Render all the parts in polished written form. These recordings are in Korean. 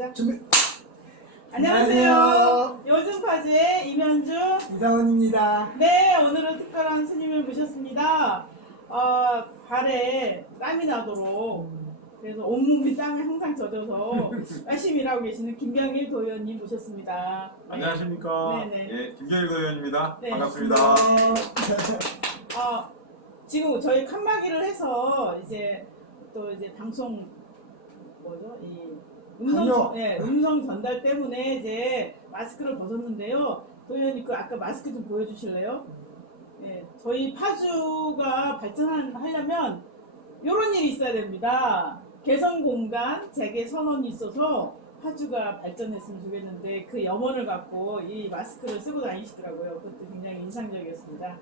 시작. 준비. 안녕하세요. 요즘 파지의 임현주 이상원입니다. 네, 오늘은 특별한 스님을 모셨습니다. 발에 땀이 나도록 그래서 온몸이 땀에 항상 젖어서 열심히 일하고 계시는 김병일 도의원님 모셨습니다. 네. 안녕하십니까. 네네. 예, 김경일 도의원입니다. 네. 반갑습니다. 지금 저희 칸막이를 해서 이제 또 이제 방송 뭐죠? 음성 전달 때문에 이제 마스크를 벗었는데요. 도의원님 아까 마스크 좀 보여주실래요? 네, 저희 파주가 발전하려면 이런 일이 있어야 됩니다. 개성 공간 재개 선언이 있어서 파주가 발전했으면 좋겠는데 그 염원을 갖고 이 마스크를 쓰고 다니시더라고요. 그것도 굉장히 인상적이었습니다.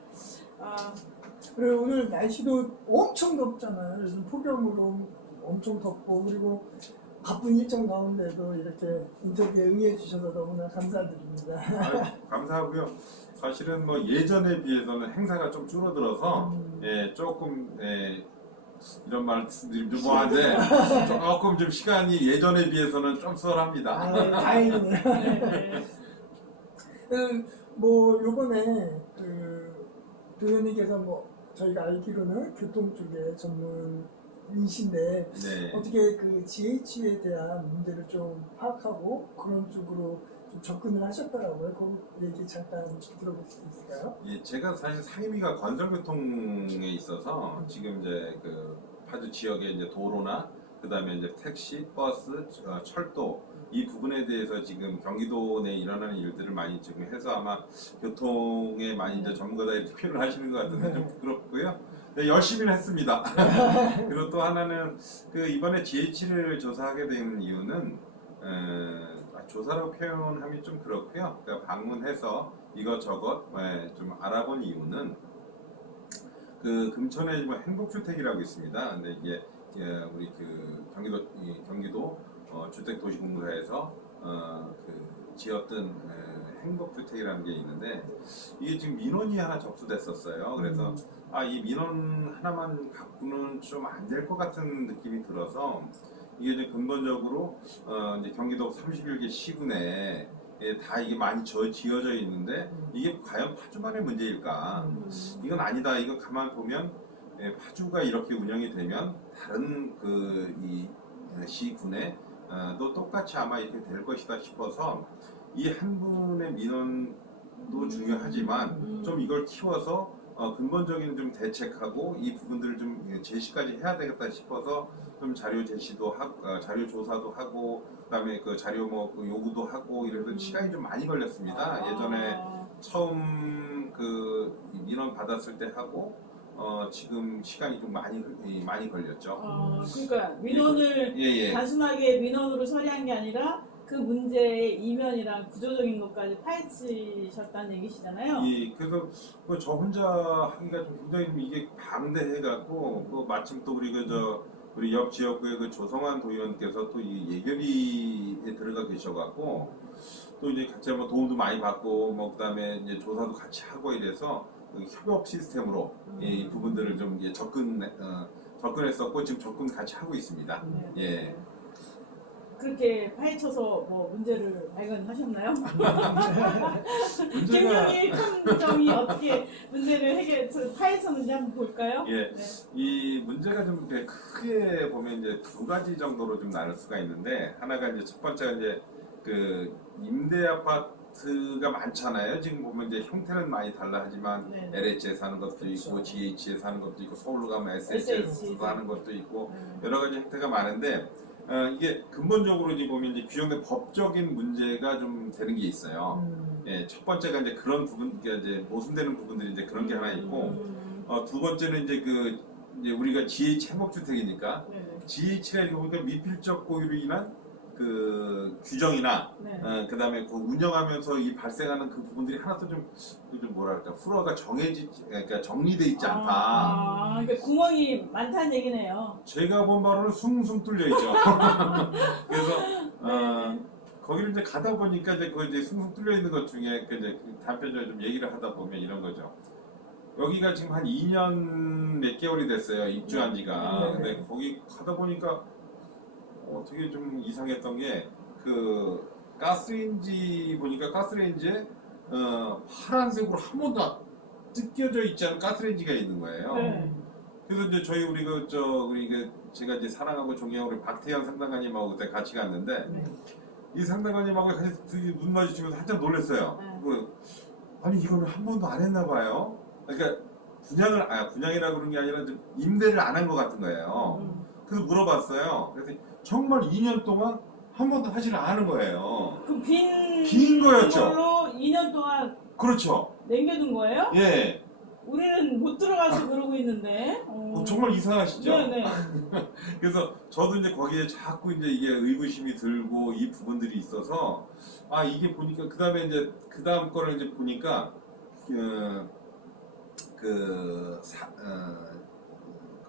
그리고 오늘 날씨도 엄청 덥잖아요. 요즘 폭염으로 엄청 덥고, 그리고 바쁜 일정 가운데도 이렇게 인터뷰에 응해 주셔서 너무나 감사드립니다. 감사하고요. 사실은 뭐 예전에 비해서는 행사가 좀 줄어들어서 조금 이런 말씀드리면 좀 뭐한데 조금 좀 시간이 예전에 비해서는 좀 수월합니다. 네, 다행이네요. 뭐 요번에 도의원님께서 뭐 저희가 알기로는 교통 쪽에 전문이신데 네. 어떻게 그 GH에 대한 문제를 좀 파악하고 그런 쪽으로 좀 접근을 하셨더라고요. 그 얘기 잠깐 들어볼 수 있을까요? 예, 제가 사실 상임위가 건설교통에 있어서 지금 이제 그 파주 지역의 이제 도로나 그다음에 이제 택시, 버스, 철도 이 부분에 대해서 지금 경기도 내에 일어나는 일들을 많이 지금 해서 아마 교통에 많이 이제 전문가다 이렇게 표현을 하시는 것 같은데 좀 부끄럽고요. 네, 열심히는 했습니다. 그리고 또 하나는 그 이번에 GH를 조사하게 된 이유는 조사라고 표현하면 좀 그렇고요. 그러니까 방문해서 이것저것 좀 알아본 이유는 그 금천에 뭐 행복주택이라고 있습니다. 근데 이게 우리 그 경기도 주택도시공사에서 그 지었던 행복주택이라는 게 있는데 이게 지금 민원이 하나 접수됐었어요. 그래서 이 민원 하나만 갖고는 좀 안 될 것 같은 느낌이 들어서 이게 이제 근본적으로 이제 경기도 31개 시군에 다 이게 많이 지어져 있는데 이게 과연 파주만의 문제일까? 이건 아니다. 이거 가만 보면 파주가 이렇게 운영이 되면 다른 이 시군에 또 똑같이 아마 이렇게 될 것이다 싶어서 이 한 분의 민원도 중요하지만 좀 이걸 키워서 근본적인 좀 대책하고 이 부분들을 좀 제시까지 해야 되겠다 싶어서 좀 자료 제시도 하고 자료 조사도 하고 그다음에 그 자료 뭐 요구도 하고 이러던 시간이 좀 많이 걸렸습니다. 예전에 처음 그 민원 받았을 때 하고 지금 시간이 좀 많이 걸렸죠. 그러니까 민원을 단순하게 민원으로 처리한 게 아니라 그 문제의 이면이랑 구조적인 것까지 파헤치셨다는 얘기시잖아요. 그래서 저 혼자 하기가 좀 굉장히 이게 방대해갖고 마침 또 우리 옆 지역구의 그 조성환 도의원께서 또 이 예결위에 들어가 계셔갖고 또 이제 같이 한번 도움도 많이 받고 뭐 그다음에 이제 조사도 같이 하고 이래서 그 협업 시스템으로 이 부분들을 좀 이제 접근했었고 지금 접근 같이 하고 있습니다. 예. 그렇게 파헤쳐서 뭐 문제를 발견하셨나요? 김경일 탐정이 어떻게 문제를 파헤쳤는지 한번 볼까요? 예. 네. 이 문제가 좀 이렇게 크게 보면 이제 두 가지 정도로 좀 나눌 수가 있는데 하나가 이제 첫 번째가 이제 그 임대 아파트가 많잖아요. 지금 보면 이제 형태는 많이 달라 하지만 LH에 사는 것도 있고 그렇죠. GH에 사는 것도 있고 서울로 가면 SH에서 사는 것도 있고 여러 가지 형태가 많은데 이게 근본적으로 이제 보면 이제 규정된 법적인 문제가 좀 되는 게 있어요. 첫 번째가 이제 그런 부분, 이제 모순되는 부분들이 이제 그런 게 하나 있고, 두 번째는 이제 우리가 GH 행복주택이니까 GH가 보니까 미필적 고유로 인한 그 규정이나 그다음에 그 운영하면서 이 발생하는 그 부분들이 하나도 좀 뭐랄까 프로가 그러니까 정리돼 있지 않다. 그러니까 구멍이 많다는 얘기네요. 제가 본 바로는 숭숭 뚫려 있죠. 그래서 거기를 이제 가다 보니까 이제 그 이제 숭숭 뚫려 있는 것 중에 이제 단편적으로 좀 얘기를 하다 보면 이런 거죠. 여기가 지금 한 2년 몇 개월이 됐어요. 입주한 지가. 근데 거기 가다 보니까 되게 좀 이상했던 게 그 가스레인지 보니까 가스레인지에 파란색으로 한 번도 안 뜯겨져 있지 않은 가스레인지가 있는 거예요. 네. 그래서 이제 저희 우리 제가 이제 사랑하고 존경하고 우리 박태현 상담가님하고 그때 같이 갔는데 네. 이 상담가님하고 같이 눈 마주치면서 한참 놀랐어요. 네. 아니 이거는 한 번도 안 했나 봐요. 그러니까 분양이라고 그런 게 아니라 좀 임대를 안 한 것 같은 거예요. 그래서 물어봤어요. 그래서 정말 2년 동안 한 번도 하지를 않은 거예요. 그 빈 거였죠. 그걸로 2년 동안 그렇죠. 남겨둔 거예요? 예. 우리는 못 들어가서 그러고 있는데. 정말 이상하시죠? 네네. 그래서 저도 이제 거기에 자꾸 이제 이게 의구심이 들고 이 부분들이 있어서 이게 보니까 그 다음에 이제 그 다음 거를 이제 보니까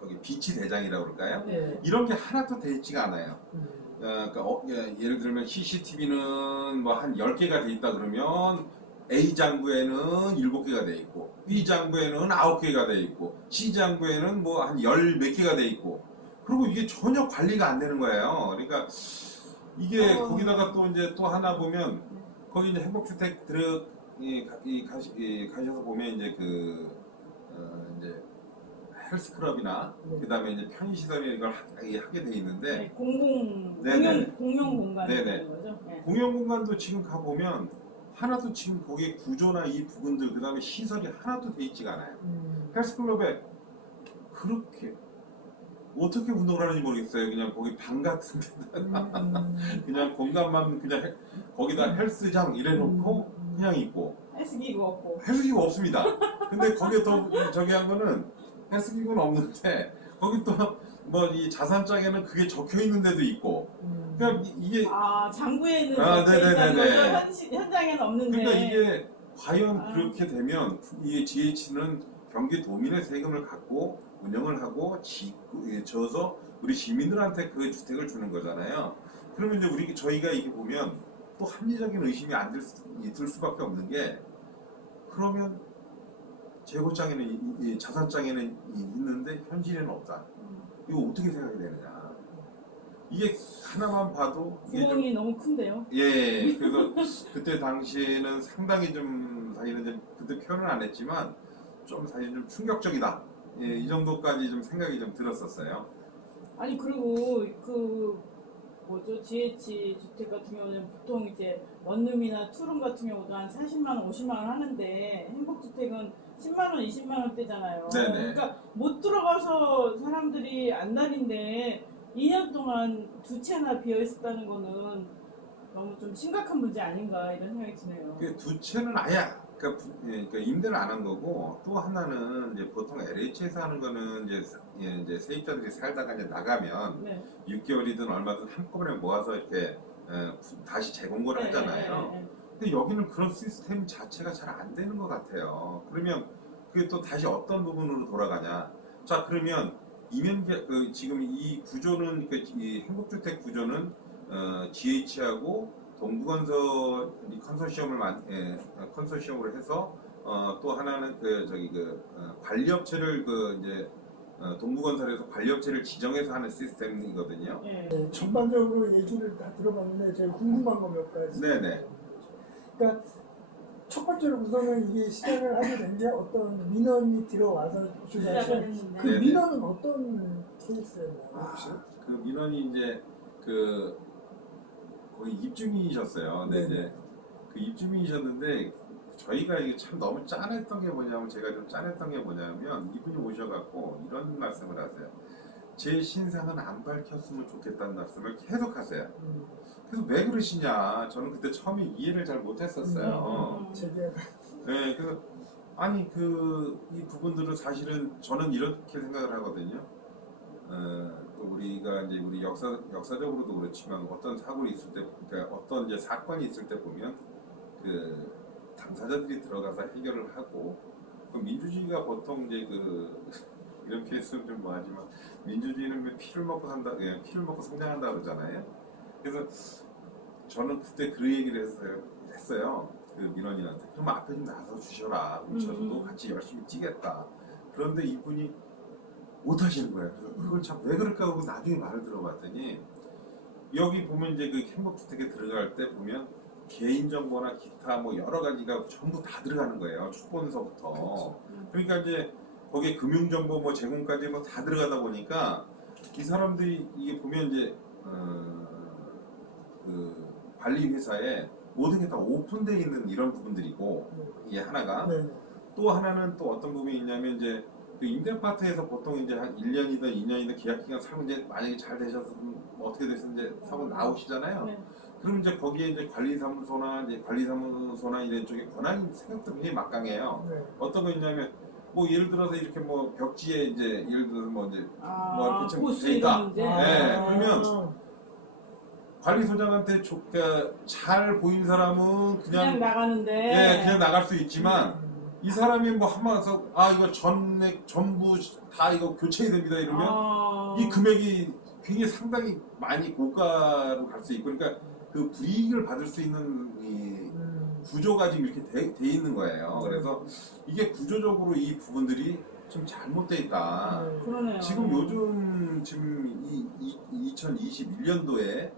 거기 비치 대장이라고 그럴까요? 네. 이런 게 하나도 돼 있지가 않아요. 음. 예를 들면 CCTV는 뭐 한 10개가 돼 있다 그러면 A 장부에는 7개가 돼 있고 B 장부에는 9개가 돼 있고 C 장부에는 뭐 한 10몇 개가 돼 있고 그리고 이게 전혀 관리가 안 되는 거예요. 그러니까 이게 거기다가 또 이제 또 하나 보면 거기 이제 행복주택 가셔서 보면 이제 이제 헬스클럽이나 그다음에 이제 편의시설이 이걸 하게 돼 있는데 네, 공용 공간 네네. 있는 거죠. 네. 공용 공간도 지금 가 보면 하나도 지금 거기에 구조나 이 부분들 그다음에 시설이 하나도 돼 있지가 않아요. 헬스클럽에 그렇게 어떻게 운동을 하는지 모르겠어요. 그냥 거기 방 같은 데다가 그냥 공간만 그냥 거기다 헬스장 이래놓고 그냥 있고 헬스기구 없고. 헬스기구 없습니다. 근데 거기에 더 저기 한 거는 헬스기구는 없는데 거기 또 뭐 이 자산장에는 그게 적혀 있는 데도 있고 그냥 이게 장부에는 네네네네. 현장에는 없는데. 그러니까 이게 과연 그렇게 되면 이 GH는 경기도민의 세금을 갖고 운영을 하고 져서 우리 시민들한테 그 주택을 주는 거잖아요. 그러면 이제 저희가 이게 보면 또 합리적인 의심이 안 들 수밖에 없는 게 그러면 재고장에는 자산장에는 있는데 현실에는 없다. 이거 어떻게 생각이 되느냐? 이게 하나만 봐도 이게 구멍이 너무 큰데요. 예, 그래서 그때 당시에는 상당히 좀 사실은 좀 그때 표현을 안 했지만 좀 사실 좀 충격적이다. 예, 이 정도까지 좀 생각이 좀 들었었어요. 아니 그리고 GH 주택 같은 경우는 보통 이제 원룸이나 투룸 같은 경우도 한 40만 원, 50만 원 하는데 행복주택은 10만 원, 20만 원대잖아요. 네네. 그러니까 못 들어가서 사람들이 안달인데 2년 동안 두 채나 비어 있었다는 거는 너무 좀 심각한 문제 아닌가 이런 생각이 드네요. 그 두 채는 아예 그러니까 임대를 안 한 거고 또 하나는 이제 보통 LH에서 하는 거는 이제 세입자들이 살다가 이제 나가면 네. 6개월이든 얼마든 한꺼번에 모아서 이렇게 다시 재공고를 하잖아요. 네. 근데 여기는 그런 시스템 자체가 잘 안 되는 것 같아요. 그러면 그게 또 다시 어떤 부분으로 돌아가냐? 자 그러면 지금 이 구조는 이 행복주택 구조는 GH하고 동부건설 컨소시엄으로 해서 또 하나는 관리업체를 동부건설에서 관리업체를 지정해서 하는 시스템이거든요. 네. 네, 전반적으로 얘기를 다 들어봤는데 제가 궁금한 거 몇 가지. 네네. 그러니까 첫 번째로 우선은 이게 시작을 하게 된 게 어떤 민원이 들어와서 시작을 주사서 했는데. 그 네네. 민원은 어떤 케이스였나요 혹시? 그 민원이 이제 거의 입주민이셨어요. 근데 네네. 이제 그 입주민이셨는데 저희가 이게 참 너무 짠했던 게 뭐냐면 제가 좀 짠했던 게 뭐냐면 이분이 오셔갖고 이런 말씀을 하세요. 제 신상은 안 밝혔으면 좋겠다는 말씀을 계속 하세요. 그래서 왜 그러시냐? 저는 그때 처음에 이해를 잘 못했었어요. 제게 네, 그래서 아니 이 부분들은 사실은 저는 이렇게 생각을 하거든요. 또 우리가 이제 우리 역사적으로도 그렇지만 어떤 사고가 있을 때, 그러니까 어떤 이제 사건이 있을 때 보면 그 당사자들이 들어가서 해결을 하고 그 민주주의가 보통 이제 이런 케이스는 좀 뭐하지만 민주주의는 피를 먹고 산다, 피를 먹고 성장한다 그러잖아요. 그래서 저는 그때 그 얘기를 했어요. 그 민원인한테. 그럼 앞에 좀 나서 주셔라. 그럼 저도 같이 열심히 뛰겠다. 그런데 이분이 못 하시는 거예요. 그래서 그걸 참 왜 그럴까 하고 나중에 말을 들어봤더니 여기 보면 이제 그 행복주택에 들어갈 때 보면 개인정보나 기타 뭐 여러 가지가 전부 다 들어가는 거예요. 초본서부터. 그러니까 이제 거기에 금융정보 뭐 제공까지 뭐 다 들어가다 보니까 이 사람들이 이게 보면 이제 그 관리회사에 모든 게 다 오픈되어 있는 이런 부분들이고 이게 하나가 네. 또 하나는 또 어떤 부분이 있냐면 이제 그 임대아파트에서 보통 이제 한 1년이든 2년이든 계약기간 사고 이제 만약에 잘 되셔서 뭐 어떻게 되셔서 이제 사고 나오시잖아요. 네. 그럼 이제 거기에 이제 관리사무소나 이런 쪽에 권한이 생각보다 굉장히 막강해요. 네. 어떤 거 있냐면 뭐 예를 들어서 이렇게 뭐 벽지에 이제 예를 들어서 뭐 이제 뭐 이렇게 좀 보수 돼 있다. 이런 문제. 네, 그러면 관리소장한테 그러니까 잘 보인 사람은 그냥 그냥 나가는데. 예, 그냥 나갈 수 있지만 이 사람이 뭐 한번 와서 아 이거 전액 전부 다 이거 교체해야 됩니다 이러면 이 금액이 굉장히 상당히 많이 고가로 갈 수 있고 그러니까 그 불이익을 받을 수 있는 이 구조가 지금 이렇게 돼 있는 거예요. 그래서 이게 구조적으로 이 부분들이 좀 잘못돼 있다. 그러네요. 지금 요즘 지금 이 2021년도에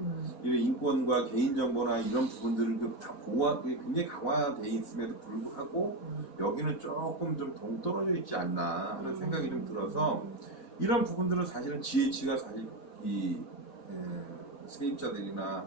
이런 인권과 개인정보나 이런 부분들을 다 굉장히 강화돼 있음에도 불구하고 여기는 조금 좀 동떨어져 있지 않나 하는 생각이 좀 들어서 이런 부분들은 사실은 GH가 사실 이 세입자들이나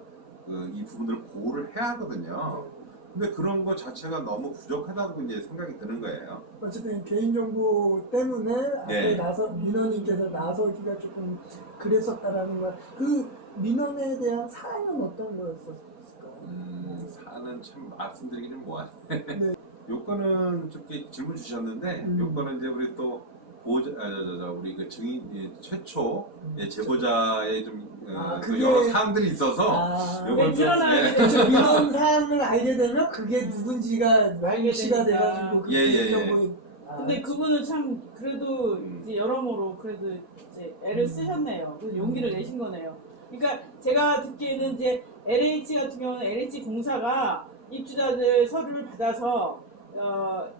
이 부분들을 보호를 해야 하거든요. 근데 그런 것 자체가 너무 부족하다고 이제 생각이 드는 거예요. 어쨌든 개인정보 때문에 네. 앞에 민원인께서 나서기가 조금 그랬었다라는 거. 그 민원에 대한 사안은 어떤 거였었을까요? 사는 참 말씀드리기 좀 뭐하네. 네. 요건은 좀 이렇게 질문 주셨는데 요건은 이제 우리 또 보호자, 우리 그 증인 최초 제보자의 좀 또 그게- 여러 사항들이 있어서 요건 좀 드러나게 그렇죠. 민원 사항을 알게 되면 그게 누군지가 알게 명시가 되니까. 돼가지고 그 예, 예, 예. 개인정보에 근데 그분은 참 그래도 이제 여러모로 그래도 이제 애를 쓰셨네요. 그래서 용기를 내신 거네요. 그러니까 제가 듣기에는 이제 LH 같은 경우는 LH 공사가 입주자들 서류를 받아서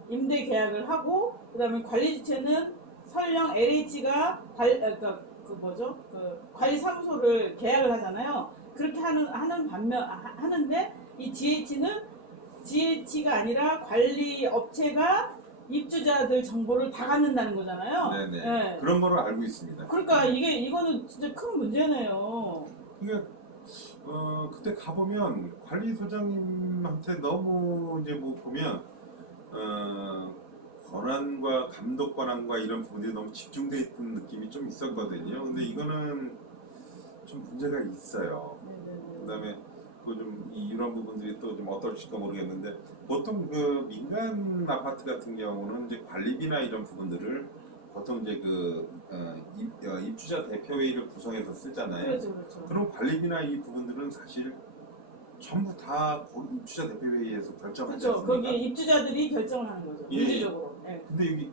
임대 계약을 하고 그다음에 관리 주체는 설령 LH가 관리사무소를 계약을 하잖아요. 그렇게 하는 반면 하는데 이 GH가 아니라 관리 업체가 입주자들 정보를 다 갖는다는 거잖아요. 네네 네. 그런 거로 알고 있습니다. 그러니까 이거는 진짜 큰 문제네요. 그러니까 그때 가보면 관리소장님한테 너무 이제 뭐 보면 권한과 감독 권한과 이런 부분들이 너무 집중돼 있던 느낌이 좀 있었거든요. 근데 이거는 좀 문제가 있어요. 그다음에 또 좀 이런 부분들이 또 좀 어떨까 모르겠는데 보통 그 민간 아파트 같은 경우는 이제 관리비나 이런 부분들을 보통 이제 입주자 대표회의를 구성해서 쓰잖아요. 그렇죠. 그럼 관리비나 이 부분들은 사실 전부 다 거기 입주자 대표회의에서 결정하지 그렇죠. 않습니까? 거기 입주자들이 결정을 하는 거죠. 예. 민주적으로. 네. 근데 여기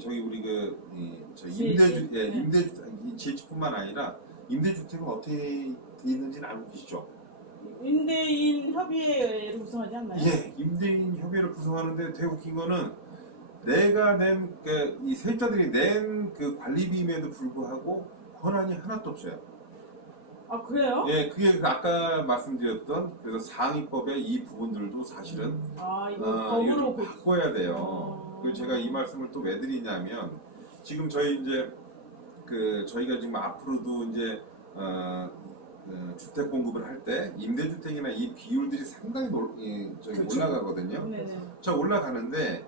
저희 우리 GH? 네. 임대주택 이 GH뿐만 아니라 임대주택은 어떻게 돼 있는지는 알고 계시죠? 임대인 협의회를 구성하지 않나요? 예, 임대인 협의회를 구성하는데 되게 웃긴 거는 내가 낸 이 세입자들이 낸 그 관리비임에도 불구하고 권한이 하나도 없어요. 아 그래요? 예, 그게 아까 말씀드렸던 그래서 상위법의 이 부분들도 사실은 이거 이거 법으로 좀 바꿔야 돼요. 그리고 제가 이 말씀을 또 왜 드리냐면 지금 저희 이제 저희가 지금 앞으로도 이제 주택 공급을 할 때 임대주택이나 이 비율들이 상당히 그쵸. 올라가거든요. 네네. 자 올라가는데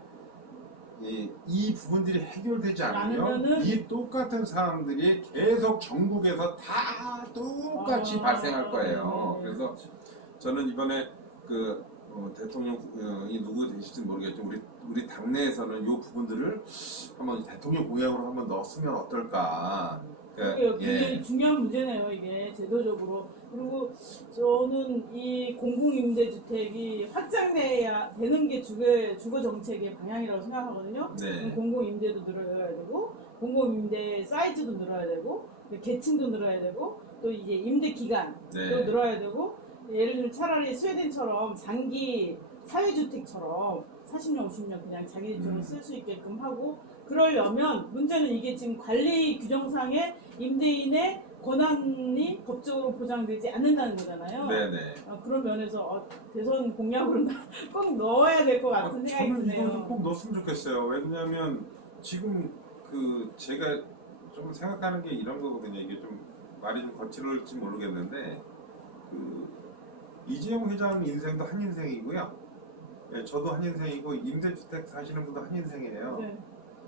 이 부분들이 해결되지 않으면 않으면은- 이 똑같은 사람들이 계속 전국에서 다 똑같이 발생할 거예요. 네. 그래서 저는 이번에 대통령이 누구 되실지 모르겠지만 우리 당내에서는 이 부분들을 한번 대통령 공약으로 한번 넣었으면 어떨까. 그게 굉장히 중요한 문제네요, 이게 제도적으로. 그리고 저는 이 공공임대주택이 확장돼야 되는 게 주거 정책의 방향이라고 생각하거든요. 네. 공공임대도 늘어야 되고, 공공임대 사이즈도 늘어야 되고, 계층도 늘어야 되고, 또 이제 임대 기간도 네. 늘어야 되고, 예를 들면 차라리 스웨덴처럼 장기 사회주택처럼 40년, 50년 그냥 자기 집으로 쓸 수 있게끔 하고, 그러려면 문제는 이게 지금 관리 규정상의 임대인의 권한이 법적으로 보장되지 않는다는 거잖아요. 네네. 그런 면에서 대선 공약으로 꼭 넣어야 될 것 같은 생각이 저는 이거 좀 드네요. 꼭 넣었으면 좋겠어요. 왜냐하면 지금 그 제가 좀 생각하는 게 이런 거거든요. 이게 좀 말이 좀 거칠을지 모르겠는데 그 이재용 회장 인생도 한 인생이고요. 예, 저도 한 인생이고 임대주택 사시는 분도 한 인생이에요. 네.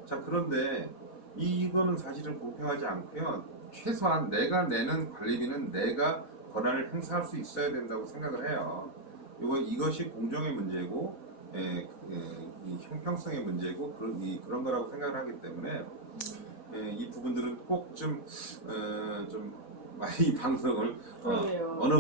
자 그런데 이거는 사실은 공평하지 않고요. 최소한 내가 내는 관리비는 내가 권한을 행사할 수 있어야 된다고 생각을 해요. 이것이 공정의 문제고 이 형평성의 문제고 그런 거라고 생각을 하기 때문에 이 부분들은 꼭 좀 많이 방송을 그러게요. 어느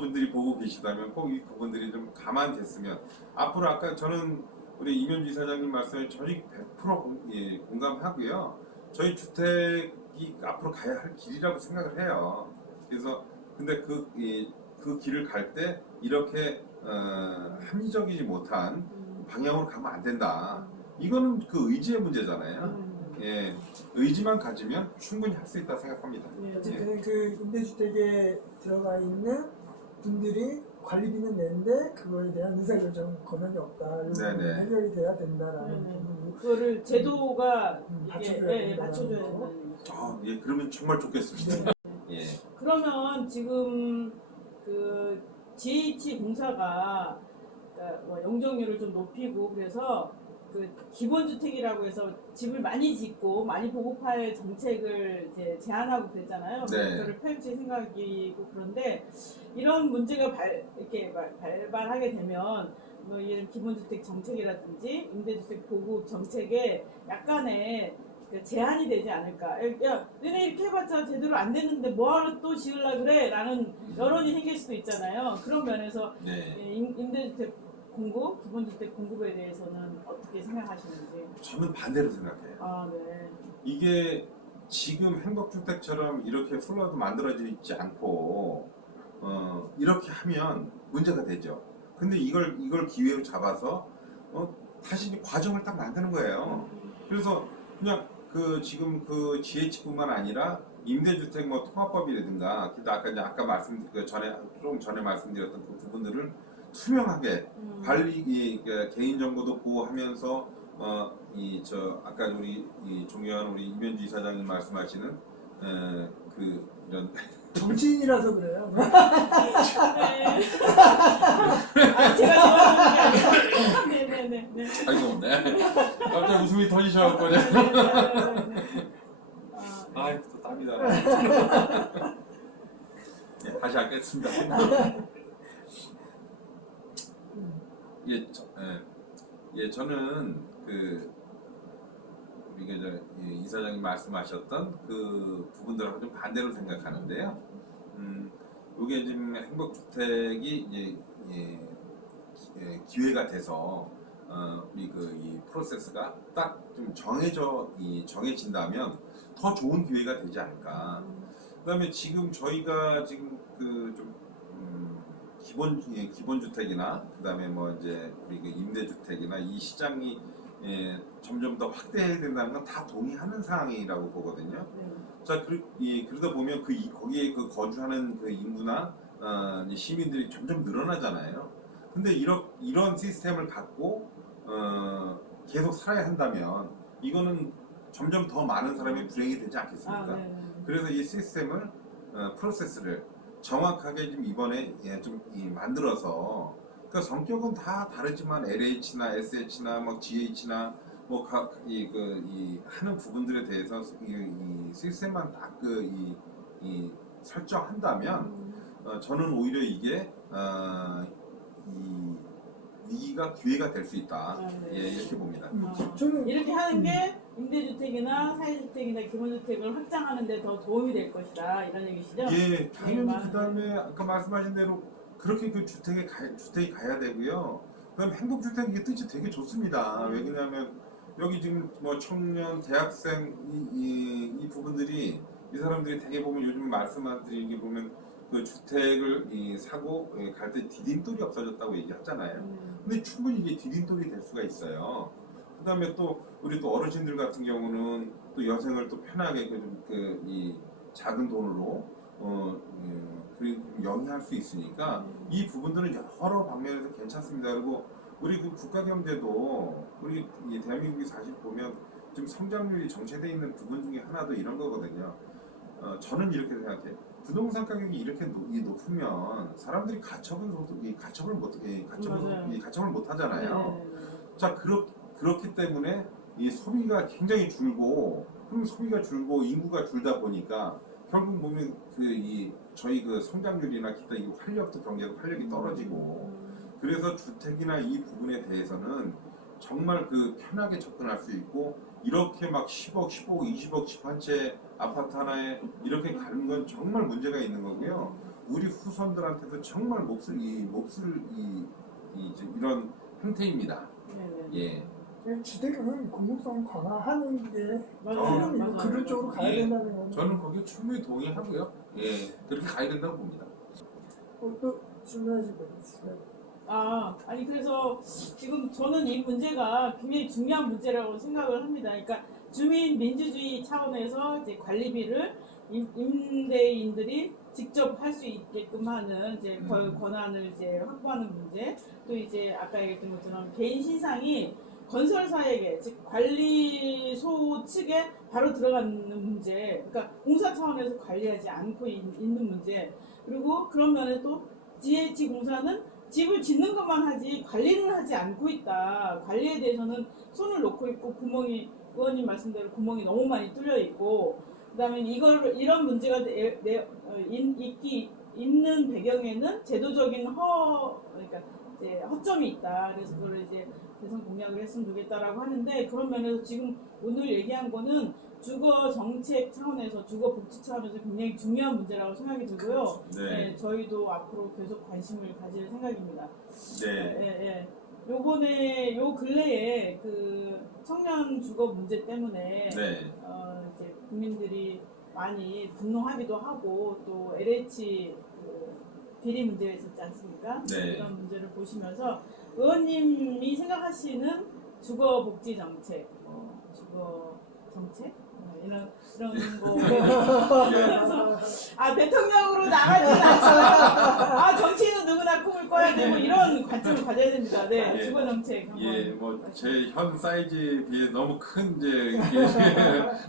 분들이 보고 계시다면 꼭 이 부분들이 좀 감안됐으면 앞으로 아까 저는 우리 이면주 이사장님 말씀에 저희 100% 공감하고요. 저희 주택이 앞으로 가야 할 길이라고 생각을 해요. 그래서 근데 그 길을 갈 때 이렇게 합리적이지 못한 방향으로 가면 안 된다. 이거는 그 의지의 문제잖아요. 예, 의지만 가지면 충분히 할 수 있다 생각합니다. 어쨌든 그 임대주택에 들어가 있는 분들이 관리비는 내는데 그거에 대한 의사결정 권한이 없다. 이런 네네. 부분이 해결이 돼야 된다라는 네네. 부분이 그거를 제도가 받쳐줘야 이게 받쳐줘야 된다는 거. 된다는 거죠. 아, 예, 그러면 정말 좋겠습니다. 예, 그러면 지금 그 GH 공사가 그러니까 뭐 영종률을 좀 높이고 그래서 그 기본주택이라고 해서 집을 많이 짓고 많이 보급할 정책을 이제 제안하고 그랬잖아요. 네. 그거를 펼칠 생각이고 그런데 이런 문제가 이렇게 발발하게 되면 뭐 이런 기본주택 정책이라든지 임대주택 보급 정책에 약간의 그 제한이 되지 않을까. 야, 너네 이렇게 해봤자 제대로 안 되는데 뭐하러 또 지으려 그래? 라는 여론이 생길 수도 있잖아요. 그런 면에서 네. 임대주택 공급, 기본주택 공급에 대해서는 어떻게 생각하시는지. 저는 반대로 생각해요. 아, 네. 이게 지금 행복주택처럼 이렇게 플러도 만들어지지 않고 이렇게 하면 문제가 되죠. 근데 이걸 기회로 잡아서 다시 이제 과정을 딱 만드는 거예요. 그래서 그냥 지금 그 GH뿐만 아니라 임대주택 뭐 통합법이라든가 아까 좀 전에 말씀드렸던 그 부분들을 투명하게 관리 개인정보도 보호하면서 아까 우리 존경하는 우리 이면주 이사장님 말씀하시는 이런 정치인이라서 그래요. 네. 아, 제가 좋아하는 게 아니라. 네네네. 아이고 네 갑자기 웃음이 터지셔갖고 네. 아이 또 땀이 나네. 네, 다시 하겠습니다. 저는 우리 이사장님 말씀하셨던 그 부분들하고 좀 반대로 생각하는데요. 이게 지금 행복주택이 기회가 돼서 이 프로세스가 딱 좀 정해진다면 더 좋은 기회가 되지 않을까. 그다음에 지금 저희가 지금 기본주택이나 그다음에 뭐 이제 우리 임대주택이나 이 시장이 점점 더 확대해야 된다는 건 다 동의하는 상황이라고 보거든요. 자, 그러다 보면 거기에 거주하는 그 인구나 시민들이 점점 늘어나잖아요. 근데 이런 시스템을 갖고 계속 살아야 한다면 이거는 점점 더 많은 사람이 불행이 되지 않겠습니까? 아, 네. 그래서 이 시스템을 프로세스를 정확하게 좀 이번에 좀 만들어서 그러니까 성격은 다 다르지만 LH나 SH나 뭐 GH나 뭐 하는 부분들에 대해서 이 시스템만 딱 설정한다면 저는 오히려 이게 이 위기가 기회가 될 수 있다. 네. 이렇게 봅니다. 저는 이렇게 하는 게 임대주택이나 사회주택이나 기본주택을 확장하는 데 더 도움이 될 것이다 이런 얘기시죠? 예, 당연히 네, 그다음에 아까 말씀하신 대로 그렇게 주택이 가야 되고요. 그다음 행복주택 이게 뜻이 되게 좋습니다. 왜냐하면 여기 지금 뭐 청년, 대학생 이 부분들이 이 사람들이 되게 보면 요즘 말씀드리는 게 보면 그 주택을 사고 갈 때 디딤돌이 없어졌다고 얘기하잖아요. 근데 충분히 이게 디딤돌이 될 수가 있어요. 그다음에 또 우리 또 어르신들 같은 경우는 또 여생을 또 편하게 작은 돈으로 그리고 영위할 수 있으니까 이 부분들은 여러 방면에서 괜찮습니다. 그리고 우리 그 국가경제도 우리 이 대한민국이 사실 보면 지금 성장률이 정체되어 있는 부분 중에 하나도 이런 거거든요. 저는 이렇게 생각해요. 부동산 가격이 이렇게 높으면 사람들이 가처분 못 하잖아요. 자, 그렇기 때문에 이 소비가 굉장히 줄고, 그럼 소비가 줄고 인구가 줄다 보니까 결국 보면 저희 그 성장률이나 기타 이 활력도 경제적 활력이 떨어지고, 그래서 주택이나 이 부분에 대해서는 정말 그 편하게 접근할 수 있고, 이렇게 막 10억, 15억, 20억 집 한 채 아파트 하나에 이렇게 가는 건 정말 문제가 있는 거고요. 우리 후손들한테도 정말 이런 행태입니다. 예. 주택은 공공성 강화하는 게 맞아요. 필요해요. 그런 쪽으로 가야 예. 된다는 거는. 저는 거기에 충분히 동의하고요. 예, 그렇게 가야 된다고 봅니다. 또 질문하실 거 있으시면. 아니 그래서 지금 저는 이 문제가 굉장히 중요한 문제라고 생각을 합니다. 그러니까 주민 민주주의 차원에서 이제 관리비를 임대인들이 직접 할 수 있게끔 하는 이제 권한을 이제 확보하는 문제, 또 이제 아까 얘기했던 것처럼 개인 신상이 건설사에게 즉 관리소 측에 바로 들어가는 문제, 그러니까 공사 차원에서 관리하지 않고 있는 문제, 그리고 그런 면에 또 DH 공사는 집을 짓는 것만 하지 관리를 하지 않고 있다. 관리에 대해서는 손을 놓고 있고 구멍이, 의원님 말씀대로 구멍이 너무 많이 뚫려 있고, 그다음에 이런 문제가 있는 배경에는 제도적인 그러니까 이제 허점이 있다. 그래서 그걸 이제 대선 공약을 했으면 좋겠다라고 하는데, 그런 면에서 지금 오늘 얘기한 거는 주거 정책 차원에서, 주거 복지 차원에서 굉장히 중요한 문제라고 생각이 들고요. 네. 저희도 앞으로 계속 관심을 가질 생각입니다. 네. 요번에 요 근래에 그 청년 주거 문제 때문에 네. 이제 국민들이 많이 분노하기도 하고, 또 LH 비리 문제가 있었지 않습니까? 네. 이런 문제를 보시면서 의원님이 생각하시는 주거 복지 정책, 주거 정책 이런 거. 그래서 대통령으로 나가지는 않지만 정치인은 누구나 꿈을 꿔야 되고 이런 관점을 가져야 됩니다. 네, 예. 주거 정책 한번. 예, 뭐 제 현 사이즈에 비해 너무 큰 이제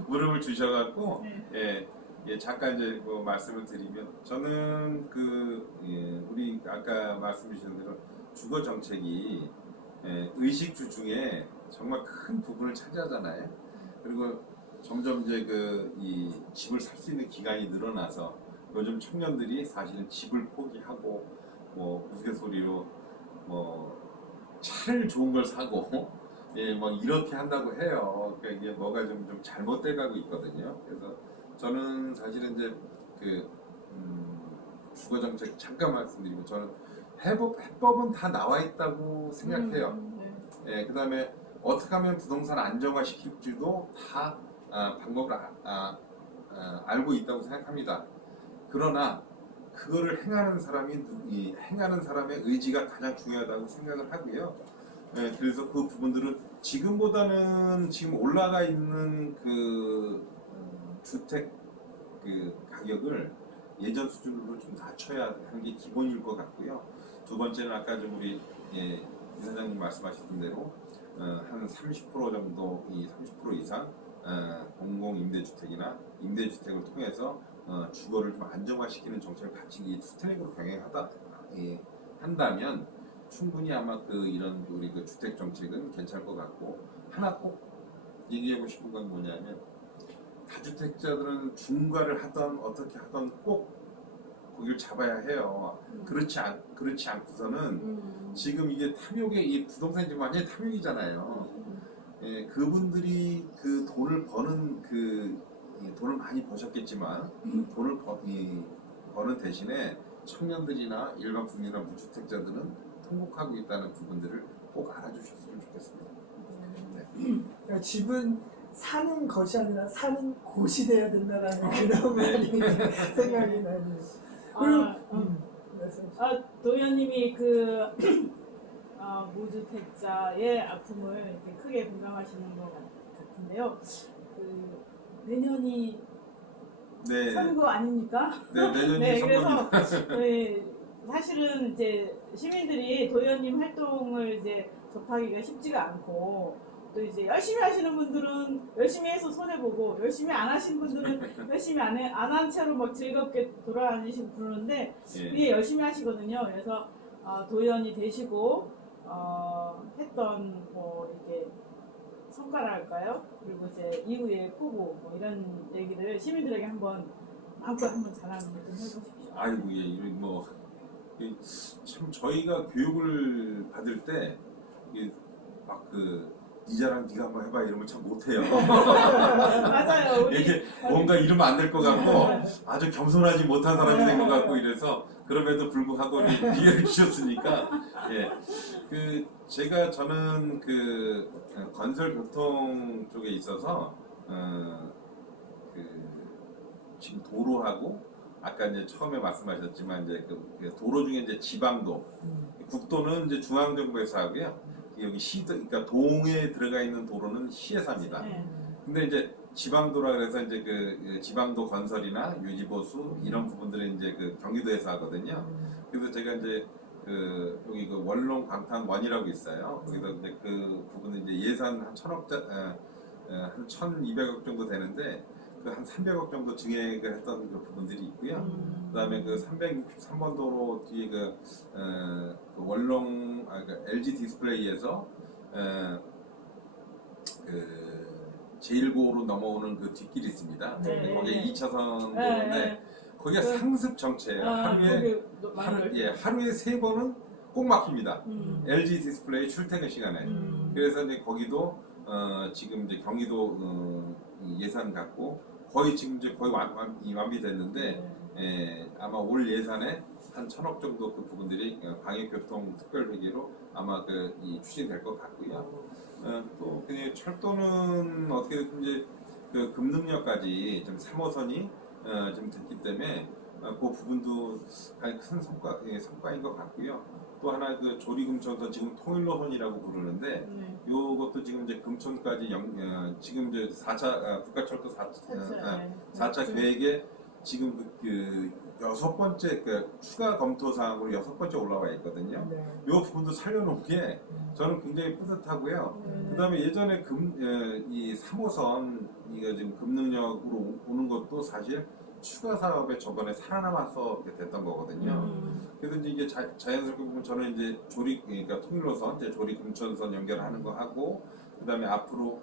물음을 주셔갖고 잠깐 이제 뭐 말씀을 드리면, 저는 우리 아까 말씀 주신 대로 주거 정책이 의식주 중에 정말 큰 부분을 차지하잖아요. 그리고 점점 이제 이 집을 살 수 있는 기간이 늘어나서 요즘 청년들이 사실은 집을 포기하고 뭐 우스갯소리로 뭐 차를 좋은 걸 사고 뭐 이렇게 한다고 해요. 그러니까 이게 뭐가 좀 잘못돼 가고 있거든요. 그래서 저는 사실은 이제 주거 정책 잠깐 말씀드리고, 저는 해법은 다 나와 있다고 생각해요. 그다음에 어떻게 하면 부동산 안정화 시킬지도 다 방법을 알고 있다고 생각합니다. 그러나 그거를 행하는 사람의 의지가 가장 중요하다고 생각을 하고요. 그래서 그 부분들은 지금보다는 지금 올라가 있는 주택 가격을 예전 수준으로 좀 낮춰야 하는 게 기본일 것 같고요. 두 번째는 아까 좀 우리 이사장님 말씀하셨던 대로 한 30% 정도, 30% 이상 공공임대주택이나 임대주택을 통해서 주거를 좀 안정화시키는 정책을 같이 이 투트랙으로 한다면 충분히 아마 이런 우리 주택 정책은 괜찮을 것 같고, 하나 꼭 얘기하고 싶은 건 뭐냐면, 다주택자들은 중과를 하던 어떻게 하던 꼭 거기를 잡아야 해요. 그렇지 않고서는 지금 이게 이 부동산이 지금 완전히 탐욕이잖아요. 그분들이 돈을 버는 돈을 많이 버셨겠지만 돈을 버는 대신에 청년들이나 일반 국민이나 무주택자들은 통곡하고 있다는 부분들을 꼭 알아주셨으면 좋겠습니다. 그러니까 집은 사는 것이 아니라 사는 곳이 돼야 된다라는 그런 말이 생각이 나네요. 도의원님이 무주택자의 아픔을 이렇게 크게 공감하시는 것 같은데요. 내년이 네. 선거 아닙니까? 네, 내년이 네, 선거입니다. 그래서 사실은 이제 시민들이 도의원님 활동을 이제 접하기가 쉽지가 않고 또 이제 열심히 하시는 분들은 열심히 해서 손해 보고 열심히 안 하신 분들은 열심히 안 한 채로 막 즐겁게 돌아다니시고 그러는데 예. 그게 열심히 하시거든요. 그래서 도의원이 되시고 했던 뭐 이렇게 성과랄까요? 그리고 이제 이후의 포부 뭐 이런 얘기를 시민들에게 한번 마음껏 한번 자랑 좀 해보십시오. 아이고, 예, 이런 참 저희가 교육을 받을 때 네 자랑 네가 한번 해봐 이러면 참 못해요. 맞아요. 우리 이게 뭔가 이러면 안 될 것 같고 아주 겸손하지 못한 사람이 된 것 같고 이래서 그럼에도 불구하고 기회를 주셨으니까 저는 건설 교통 쪽에 있어서 지금 도로하고 아까 이제 처음에 말씀하셨지만 이제 그 도로 중에 이제 지방도, 국도는 이제 중앙정부에서 하고요. 여기 그러니까 동에 들어가 있는 도로는 시에서 합니다. 네. 근데 이제 지방도라 그래서 이제 그 지방도 건설이나 유지보수 이런 부분들은 이제 그 경기도에서 하거든요. 그래서 제가 이제 여기 그 원롱 광탄원이라고 있어요. 거기서 이제 그 부분은 이제 예산 한 1,000억짜 한 1,200억 정도 되는데 그 한 300억 정도 증액을 했던 그 부분들이 있고요. 그다음에 그 363번 도로 뒤에 그 원롱 LG 디스플레이에서 제1고로 넘어오는 그 뒷길이 있습니다. 네, 거기에 네. 2차선 도로인데 네. 거기가 그- 상습 정체예요. 하루에 3번은 꼭 막힙니다. LG 디스플레이 출퇴근 시간에. 그래서 이제 거기도 지금 이제 경기도 예산 갖고 거의 지금 이제 거의 완비됐는데 아마 올 예산에 한 1,000억 정도 그 부분들이 광역교통 특별회계로 아마 추진될 것 같고요. 또 그냥 철도는 어떻게든 이제 그 금능역까지 좀 3호선이 좀 됐기 때문에 그 부분도 가장 큰 성과인 것 같고요. 또 하나 그 조리금천선 지금 통일로선이라고 부르는데 요것도 지금 이제 금천까지 지금 이제 4차 국가철도 4차 계획에 지금 그 6번째 추가 검토 사항으로 6번째 올라와 있거든요. 요 부분도 살려놓은 게 저는 굉장히 뿌듯하고요. 그다음에 예전에 이 3호선 이거 지금 금능역으로 오는 것도 사실 추가 사업에 저번에 살아남아서 이렇게 됐던 거거든요. 그래서 이제 이게 자연스럽게 보면 저는 이제 그러니까 통일로선, 이제 조리 금천선 연결하는 거 하고, 그다음에 앞으로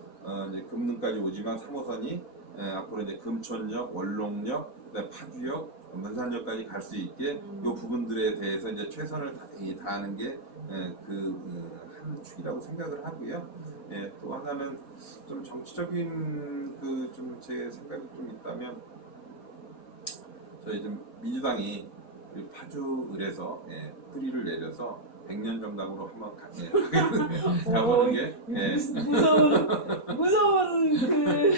이제 금능까지 오지만 3호선이 앞으로 이제 금천역, 원롱역, 그다음에 파주역, 문산역까지 갈 수 있게 이 부분들에 대해서 이제 최선을 다하는 게 한 축이라고 생각을 하고요. 또 하나는 좀 정치적인 좀 제 생각이 좀 있다면. 저희 좀 민주당이 파주을에서 뿌리를 내려서 100년 정당으로 한번 가보는 게 무서운 그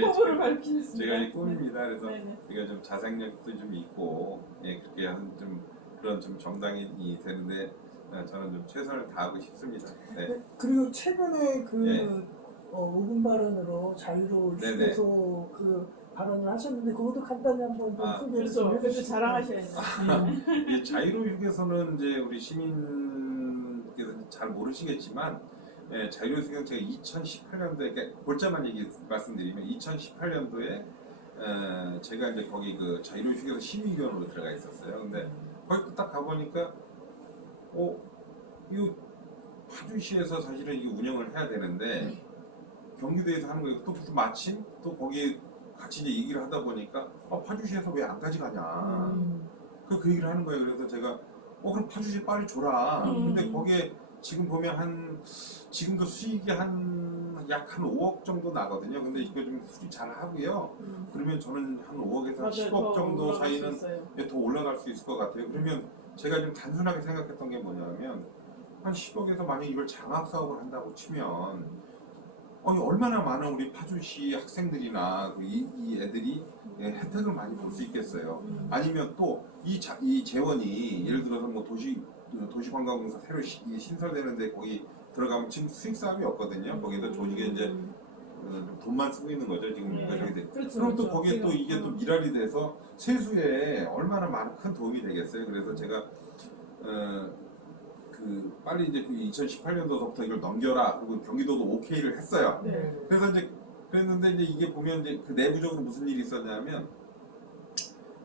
포부를 밝히셨습니다. 제가 이 꿈입니다. 그래서 네네. 우리가 좀 자생력도 좀 있고 그렇게 하는 그런 정당이 되는데 저는 좀 최선을 다하고 싶습니다. 네. 그리고 최근에 5분 발언으로 자유로 네네. 휴게소 발언을 하셨는데 그것도 간단히 한번 좀 소개를 그렇죠. 좀 그래도 해주시죠. 자랑하셔야죠. 이 자유로 휴게소는 이제 우리 시민께서 잘 모르시겠지만 자유로 휴게소 제가 2018년도에 그러니까 골자만 말씀드리면 2018년도에 제가 이제 거기 그 자유로 휴게소 심의위원으로 들어가 있었어요. 근데 거기 딱 가보니까 이 파주시에서 사실은 이게 운영을 해야 되는데 경기도에서 하는 거예요. 또 마침 또 거기 같이 이제 얘기를 하다 보니까 파주시에서 왜 안 가져가냐 그 얘기를 하는 거예요. 그래서 제가 그럼 파주시 빨리 줘라. 근데 거기에 지금 보면 지금도 수익이 약 한 5억 정도 나거든요. 근데 이거 좀 수리 잘 하고요. 그러면 저는 한 5억에서 한 10억 정도 사이는 더 올라갈 수 있을 것 같아요. 그러면 제가 좀 단순하게 생각했던 게 뭐냐면 한 10억에서 만약 이걸 장학 사업을 한다고 치면 얼마나 많은 우리 파주시 학생들이나 이 애들이 혜택을 많이 볼 수 있겠어요. 아니면 또 이 재원이 예를 들어서 뭐 도시관광공사 새로 신설되는데 거기 들어가면 지금 수익 사업이 없거든요. 거기다 조직에 이제 좀 돈만 쓰고 있는 거죠 지금. 네. 저기 돼. 그렇죠. 그럼 또 그렇죠. 거기에 또 지금, 이게 또 미랄이 돼서 세수에 얼마나 많은 큰 도움이 되겠어요. 그래서 제가 그 빨리 이제 2018년도서부터 이걸 넘겨라. 그리고 경기도도 오케이를 했어요. 네. 그래서 이제 그랬는데 이제 이게 보면 이제 그 내부적으로 무슨 일이 있었냐면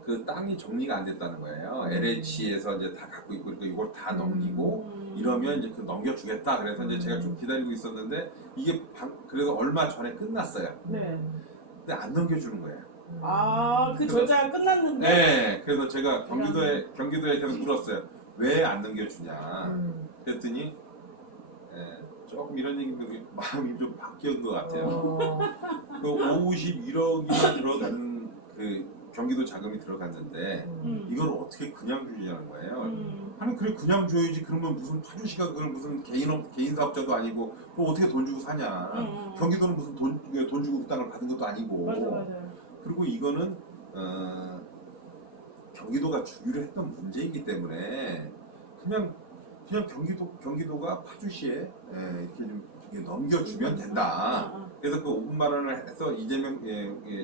그 땅이 정리가 안 됐다는 거예요. LH에서 이제 다 갖고 있고 그러니까 이걸 다 넘기고 이러면 이제 그 넘겨주겠다. 그래서 이제 제가 좀 기다리고 있었는데 이게 그래서 얼마 전에 끝났어요. 네. 근데 안 넘겨주는 거예요. 아, 그 절차가 끝났는데. 네. 그래서 제가 경기도에 계속 물었어요. 왜 안 넘겨주냐. 그랬더니 조금 이런 얘기면 마음이 좀 바뀐 것 같아요. 그 51억이나 들어간 그 경기도 자금이 들어갔는데 이걸 어떻게 그냥 주냐는 거예요. 아니 그래 그냥 줘야지. 그러면 무슨 파주시가 그걸 무슨 개인 사업자도 아니고 또 어떻게 돈 주고 사냐. 경기도는 무슨 돈 주고 그 땅을 받은 것도 아니고. 맞아요. 그리고 이거는 경기도가 주기로 했던 문제이기 때문에 그냥 경기도가 파주시에 이렇게 좀 넘겨주면 된다. 그래서 그 5분만 원을 해서 이재명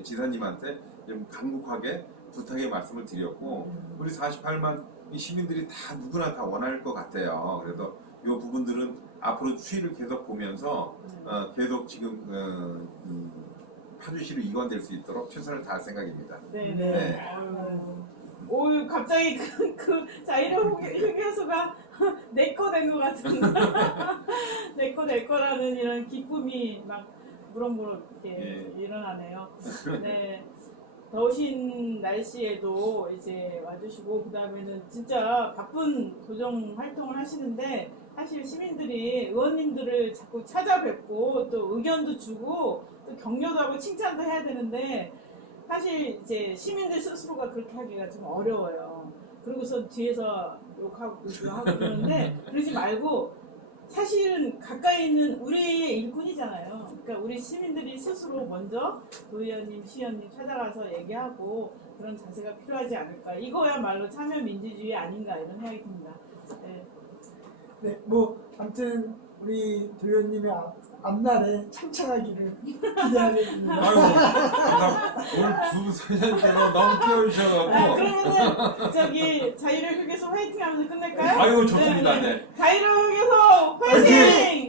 지사님한테 좀 간곡하게 부탁의 말씀을 드렸고 우리 48만 시민들이 다 누구나 다 원할 것 같아요. 그래서 이 부분들은 앞으로 추이를 계속 보면서 계속 지금 파주시로 이관될 수 있도록 최선을 다할 생각입니다. 네네. 네. 오, 갑자기 그 자이로 휴게소가 내 거 된 것 같은 내 거라는 이런 기쁨이 막 무럭무럭 이렇게 일어나네요. 네. 더우신 날씨에도 이제 와주시고 그 다음에는 진짜 바쁜 도정 활동을 하시는데 사실 시민들이 의원님들을 자꾸 찾아뵙고 또 의견도 주고 또 격려도 하고 칭찬도 해야 되는데 사실 이제 시민들 스스로가 그렇게 하기가 좀 어려워요. 그러고서 뒤에서 욕하고 그러는데 그러지 말고 사실은 가까이 있는 우리의 일꾼이잖아요. 그러니까 우리 시민들이 스스로 먼저 도의원님, 시의원님 찾아가서 얘기하고 그런 자세가 필요하지 않을까. 이거야말로 참여민주주의 아닌가 이런 생각이 듭니다. 네. 네, 뭐 아무튼 우리 도의원님의 앞날에 창창하기를 기대하겠습니다. 아이고, 오늘 두 사장님께서 너무 깨워주셔가지고. 그러면은 저기 자유를 휴게소 화이팅 하면서 끝낼까요? 아이고, 좋습니다. 네. 자유를 휴게소 화이팅!